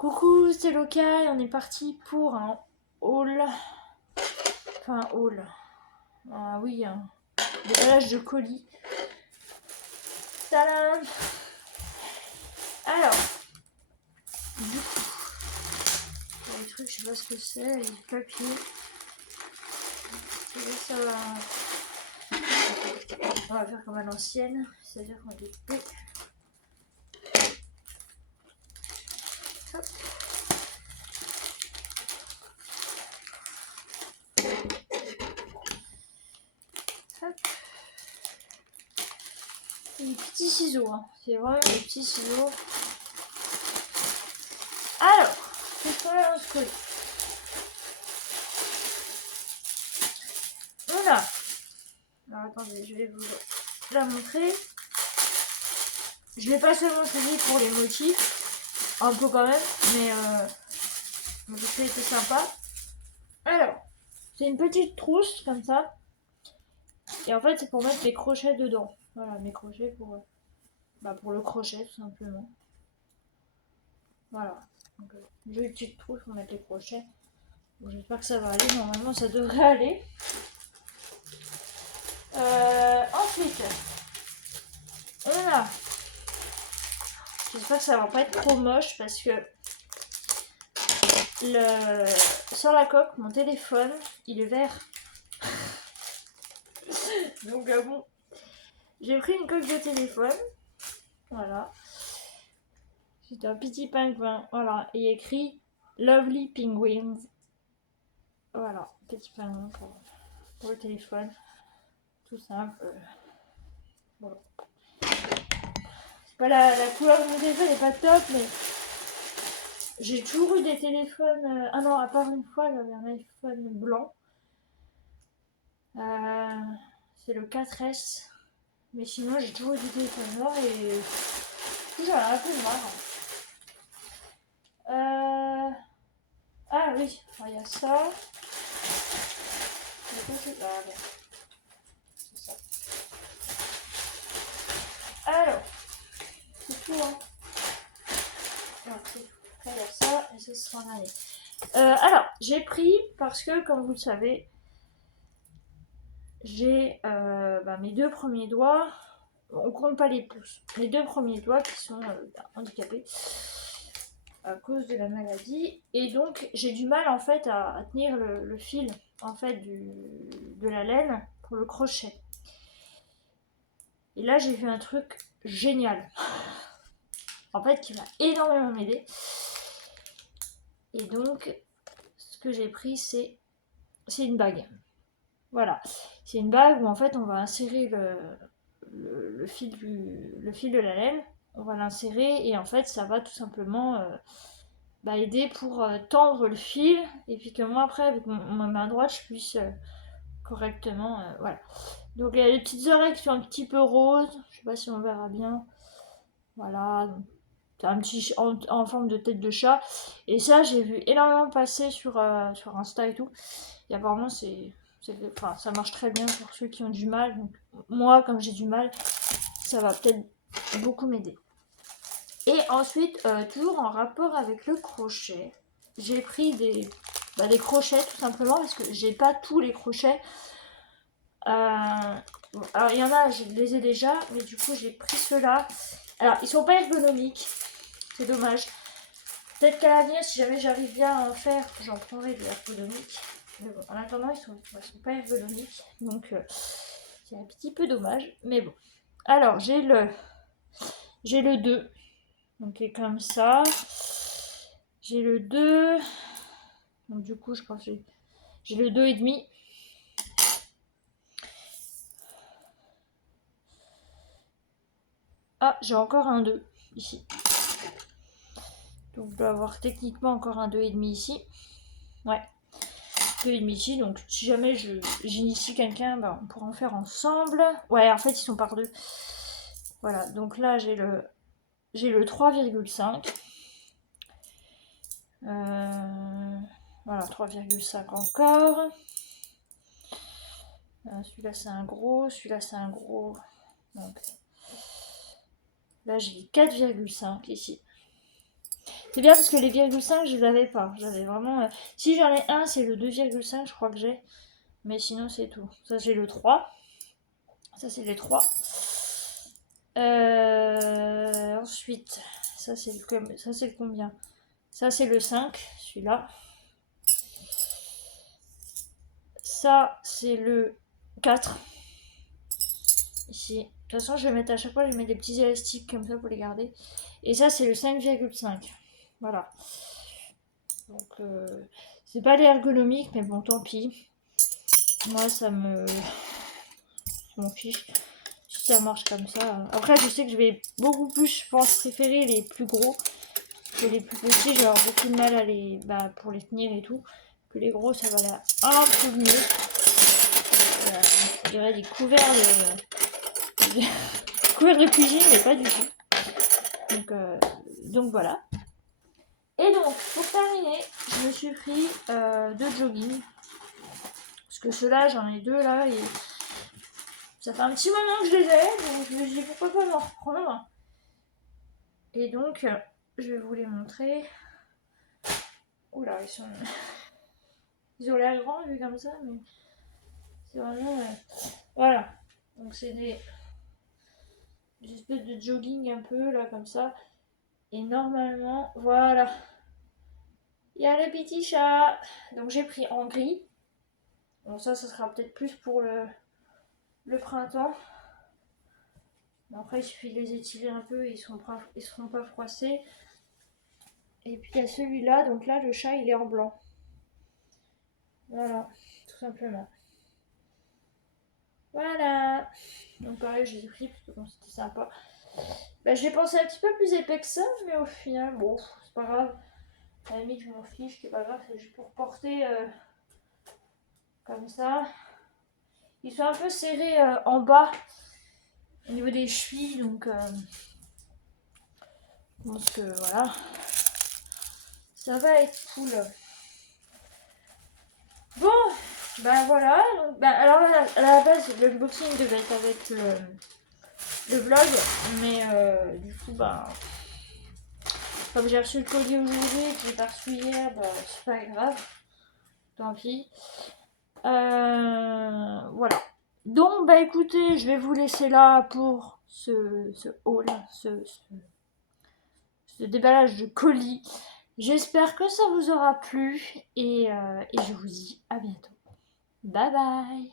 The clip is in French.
Coucou, c'est Loca et on est parti pour un haul. Enfin, un haul. Ah oui, un déballage de colis. Tadam! Alors, du coup, les trucs, je sais pas ce que c'est, les papiers. Ça va. On va faire comme à l'ancienne, c'est-à-dire qu'on découpe. Hop. Hop. Des petits ciseaux, hein. C'est vraiment des petits ciseaux. Alors, qu'est-ce qu'on a dans ce colis? On a. Alors attendez, je vais vous la montrer. Je l'ai pas seulement choisi pour les motifs, un peu quand même, mais je sais que c'est sympa. Alors, c'est une petite trousse comme ça. Et en fait, c'est pour mettre les crochets dedans. Voilà, mes crochets pour le crochet tout simplement. Voilà. Donc, j'ai une petite trousse pour mettre les crochets. Bon, j'espère que ça va aller. Normalement, ça devrait aller. Ensuite, on a. J'espère que ça va pas être trop moche parce que sur la coque, mon téléphone, il est vert. Donc bon, j'ai pris une coque de téléphone. Voilà. C'est un petit pingouin. Voilà. Et écrit Lovely Penguins. Voilà. Petit pingouin pour le téléphone. Tout simple. Voilà. C'est pas la couleur de mon téléphone n'est pas top, mais j'ai toujours eu des téléphones. Ah non, à part une fois, j'avais un iPhone blanc. C'est le 4S. Mais sinon, j'ai toujours eu des téléphones noirs et j'en ai un peu marre. Ah oui, il y a ça. C'est ça. Alors, c'est tout, hein. Après, il y a ça et ça sera l'année. Alors, j'ai pris parce que, comme vous le savez, j'ai mes deux premiers doigts. On compte pas les pouces. Mes deux premiers doigts qui sont handicapés à cause de la maladie. Et donc, j'ai du mal en fait à tenir le fil en fait de la laine pour le crochet. Et là, j'ai vu un truc génial. En fait, qui va énormément m'aider. Et donc, ce que j'ai pris, c'est une bague. Voilà. C'est une bague où en fait, on va insérer le fil de la laine. On va l'insérer et en fait, ça va tout simplement aider pour tendre le fil. Et puis que moi, après, avec ma main droite, je puisse correctement... voilà. Donc, il y a les petites oreilles qui sont un petit peu roses. Je sais pas si on verra bien. Voilà. C'est un petit en forme de tête de chat. Et ça, j'ai vu énormément passer sur Insta et tout. Et apparemment, ça marche très bien pour ceux qui ont du mal. Donc, moi, comme j'ai du mal, ça va peut-être beaucoup m'aider. Et ensuite, toujours en rapport avec le crochet, j'ai pris des crochets tout simplement parce que j'ai pas tous les crochets. Bon, alors, il y en a, je les ai déjà, mais du coup, j'ai pris ceux-là. Alors, ils sont pas ergonomiques. C'est dommage. Peut-être qu'à l'avenir, si jamais j'arrive bien à en faire, j'en prendrai des ergonomiques. Mais bon, en attendant, ils sont pas ergonomiques. Donc, c'est un petit peu dommage. Mais bon. Alors, j'ai le 2. Donc, il est comme ça. J'ai le 2. Donc, du coup, je pense que j'ai le 2,5. Ah, j'ai encore un 2 ici. Donc je dois avoir techniquement encore un 2,5 ici. Ouais. 2,5 ici. Donc si jamais j'initie quelqu'un, on pourra en faire ensemble. Ouais, en fait ils sont par deux. Voilà, donc là j'ai le 3,5. Voilà, 3,5 encore. Celui-là c'est un gros, celui-là c'est un gros. Donc là j'ai 4,5 ici. C'est bien parce que les 0,5 je les avais pas. J'avais vraiment... Si j'en ai un, c'est le 2,5 je crois que j'ai. Mais sinon c'est tout. Ça j'ai le 3. Ça c'est les 3. Ensuite, ça c'est le combien? Ça c'est le 5, celui-là. Ça c'est le 4. Ici. De toute façon je vais mettre à chaque fois, je vais mettre des petits élastiques comme ça pour les garder. Et ça c'est le 5,5. Voilà. Donc c'est pas l'ergonomique, mais bon tant pis. Moi ça me... Je m'en fiche. Si ça marche comme ça. Après je sais que je vais beaucoup plus, je pense, préférer les plus gros que les plus petits. Je vais avoir beaucoup de mal à les... pour les tenir et tout. Que les gros ça va aller un peu mieux. Voilà. Je dirais des couverts de... couverts de cuisine, mais pas du tout. Donc voilà. Et donc, pour terminer, je me suis pris 2 jogging. Parce que ceux-là, j'en ai 2 là. Et ça fait un petit moment que je les ai. Donc je me suis dit pourquoi pas m'en reprendre. Et donc, je vais vous les montrer. Oula, ils ont l'air grands vu comme ça. Mais c'est vraiment... Voilà. Donc c'est des espèces de jogging un peu là comme ça. Et normalement, voilà. Il y a le petit chat. Donc j'ai pris en gris. Bon ça sera peut-être plus pour le printemps. Après il suffit de les étirer un peu, ils seront pas froissés. Et puis il y a celui-là, donc là le chat il est en blanc. Voilà, tout simplement. Voilà. Donc pareil je les ai pris parce que bon, c'était sympa. Je l'ai pensé un petit peu plus épais que ça, mais au final, bon, c'est pas grave. À la limite je m'en fiche, c'est pas grave, c'est juste pour porter comme ça. Ils sont un peu serrés en bas au niveau des chevilles, donc je pense que voilà, ça va être cool. Bon, voilà. Donc, alors à la base, l'unboxing devait être avec le vlog, mais du coup, comme j'ai reçu le colis aujourd'hui et que j'ai pas reçu hier, c'est pas grave. Tant pis. Voilà. Donc, écoutez, je vais vous laisser là pour ce haul, ce déballage de colis. J'espère que ça vous aura plu et je vous dis à bientôt. Bye bye.